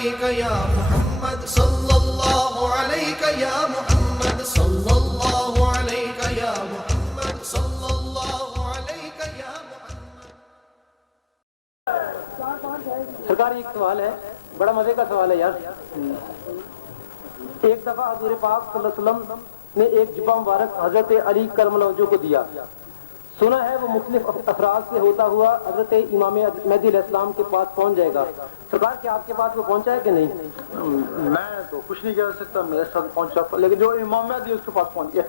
अलैका या मुहम्मद सल्लल्लाहु अलैका या मुहम्मद सल्लल्लाहु अलैका या मुहम्मद सल्लल्लाहु अलैका या मुहम्मद। सरकार एक सवाल है, बड़ा मजे का सवाल है यार। एक दफा हजूर पाक सल्लल्लाहु अलैहि वसल्लम ने एक जुब्बा मुबारक हजरत अली करमलवजू को दिया। सुना है वो मुख्तलिफ अफराज से होता हुआ हजरत इमाम मेहदी अलैहिस्सलाम के पास पहुंच जाएगा। सरकार क्या आपके पास वो पहुंचा है कि नहीं? मैं तो कुछ नहीं कह सकता, मेरे साथ पहुंचा, लेकिन जो इमाम मेहदी उसके पास पहुंच गया।